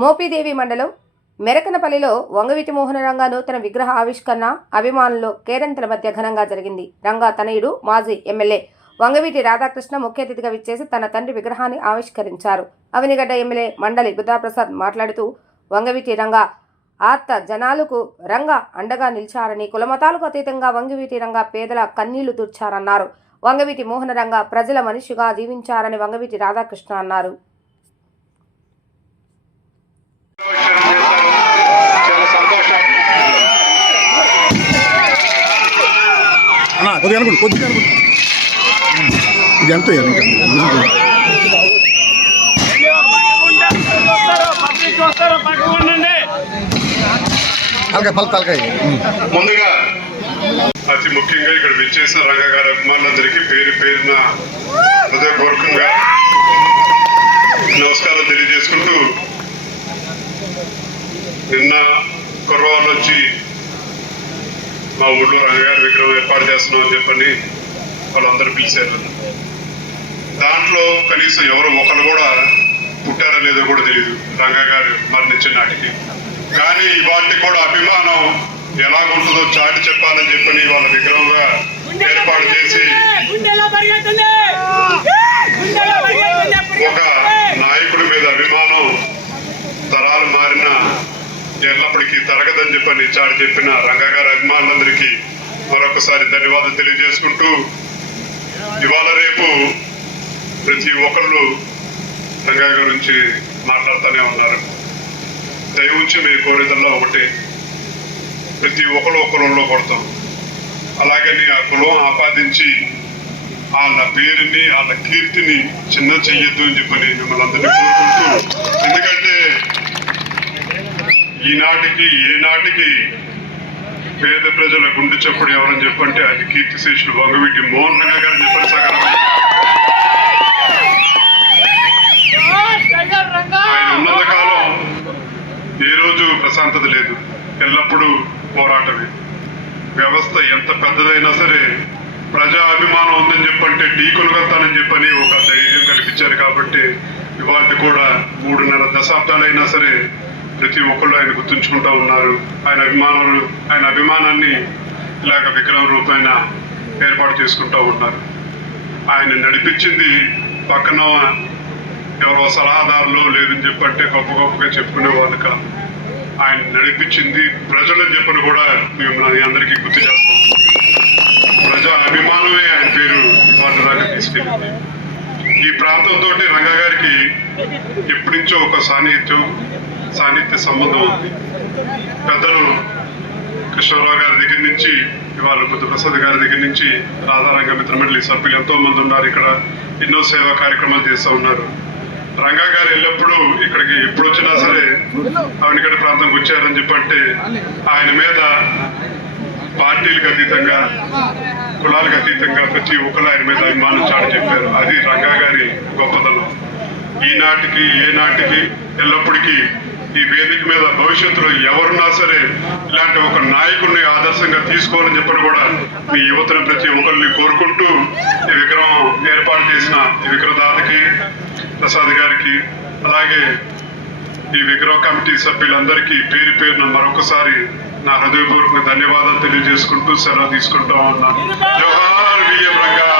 మోపిదేవి మండలం మెరకనపల్లిలో వంగవీటి మోహన రంగా నూతన విగ్రహ ఆవిష్కరణ అభిమానులు కేరింతల మధ్య ఘనంగా జరిగింది. రంగా తనయుడు మాజీ ఎమ్మెల్యే వంగవీటి రాధాకృష్ణ ముఖ్య అతిథిగా విచ్చేసి తన తండ్రి విగ్రహాన్ని ఆవిష్కరించారు. అవనిగడ్డ ఎమ్మెల్యే మండలి బుద్ధాప్రసాద్ మాట్లాడుతూ వంగవీటి రంగా ఆర్త జనాలకు రంగా అండగా నిలిచారని, కులమతాలకు అతీతంగా వంగవీటి రంగా పేదల కన్నీళ్లు తుడిచారన్నారు. వంగవీటి మోహన రంగా ప్రజల మనిషిగా జీవించారని వంగవీటి రాధాకృష్ణ అన్నారు. ఇది ఎంత ముందుగా అతి ముఖ్యంగా ఇక్కడ విచ్చేసిన రంగా గారి అభిమానులందరికీ పేరు పేరున హృదయపూర్వకంగా నమస్కారం తెలియజేసుకుంటూ, నిన్న కుర్రవాళ్ళు వచ్చి మా ఊళ్ళో రంగగారి విగ్రహం ఏర్పాటు చేస్తున్నామని చెప్పని వాళ్ళందరూ పిలిచారు. దాంట్లో కనీసం ఎవరు ఒకరు కూడా పుట్టారో లేదో కూడా తెలియదు రంగా గారు మరణించిన నాటికి. కానీ ఇవాటికి కూడా అభిమానం ఎలాగుంటుందో చాటి చెప్పాలని చెప్పని వాళ్ళ విగ్రహంగా ఏర్పాటు చేసి ఒక నాయకుడి మీద అభిమానం తరాలు మారిన ఎల్లప్పటికీ తరగదని చెప్పని చాటి చెప్పిన రంగా గారి అభిమానులందరికీ మరొకసారి ధన్యవాదాలు తెలియజేసుకుంటూ, ఇవాళ రేపు ప్రతి ఒక్కళ్ళు రంగా గురించి మాట్లాడుతూనే ఉన్నారు. దయవుంచి మీ కోరికల్లో ఒకటి, ప్రతి ఒక్కరు ఒక కులంలో కొడతాం. అలాగని ఆ కులం ఆపాదించి వాళ్ళ పేరుని వాళ్ళ కీర్తిని చిన్న చెయ్యొద్దు అని చెప్పని మిమ్మల్ని అందరినీ కోరుకుంటూ, ఎందుకంటే ఈనాటికి ఏనాటికి పేద ప్రజల గుండె చప్పుడు ఎవరని చెప్పంటే అది కీర్తిశేషులు వంగవీటి మోహన్ రంగా గారు చెప్పని సగం. ఆయన ఉన్నంత కాలం ఏ రోజు ప్రశాంతత లేదు, ఎల్లప్పుడూ పోరాటమే. వ్యవస్థ ఎంత పెద్దదైనా సరే ప్రజా అభిమానం ఉందని చెప్పంటే ఢీకొనగలుగుతానని చెప్పని ఒక ధైర్యం కల్పించారు. కాబట్టి ఇవాళ కూడా 3.5 దశాబ్దాలైనా సరే ప్రతి ఒక్కళ్ళు ఆయన గుర్తుంచుకుంటూ ఉన్నారు. ఆయన అభిమానాన్ని ఇలాగ విగ్రహం రూపమైన ఏర్పాటు చేసుకుంటూ ఉన్నారు. ఆయన నడిపించింది పక్కన ఎవరో సలహాదారులు లేదని చెప్పంటే గొప్పగా చెప్పుకునే వాళ్ళు కాదు. ఆయన నడిపించింది ప్రజలని చెప్పని కూడా మేము అందరికీ గుర్తు చేస్తాం. ప్రజా అభిమానమే ఆయన పేరు వాళ్ళ దాకా తీసుకెళ్ళింది. ఈ ప్రాంతంతో రంగా గారికి ఎప్పటి నుంచో ఒక సాన్నిహిత్య సంబంధం ఉంది. పెద్దలు కృష్ణరావు గారి దగ్గర నుంచి ఇవాళ బుద్ధప్రసాద్ గారి దగ్గర నుంచి రాధారంగ మిత్రమండలి సభ్యులు ఎంతో మంది ఉన్నారు. ఇక్కడ ఎన్నో సేవా కార్యక్రమాలు చేస్తూ ఉన్నారు. రంగా గారు ఎల్లప్పుడూ ఇక్కడికి ఎప్పుడు వచ్చినా సరే అవనిగడ్డ ప్రాంతంకి వచ్చారని చెప్పంటే ఆయన మీద పార్టీలకు అతీతంగా కులాలకు అతీతంగా ప్రతి ఒక్కరు ఆయన మీద అభిమానం చాటి చెప్పారు. అది రంగా గారి గొప్పతనం. ఈనాటికి ఏనాటికి ఎల్లప్పటికీ ఈ వేదిక మీద భవిష్యత్తులో ఎవరున్నా సరే ఇలాంటి ఒక నాయకుడిని ఆదర్శంగా తీసుకోవాలని చెప్పని కూడా మీ యువతను ప్రతి ఒక్కరిని కోరుకుంటూ, ఈ విగ్రహం ఏర్పాటు చేసిన ఈ విగ్రహదాతకి ప్రసాద్ గారికి, అలాగే ఈ విగ్రహ కమిటీ సభ్యులందరికీ పేరు పేరున మరొకసారి నా హృదయపూర్వక ధన్యవాదాలు తెలియజేసుకుంటూ సెలవు తీసుకుంటా ఉన్నాను. జోహార్ విఎం రంగా.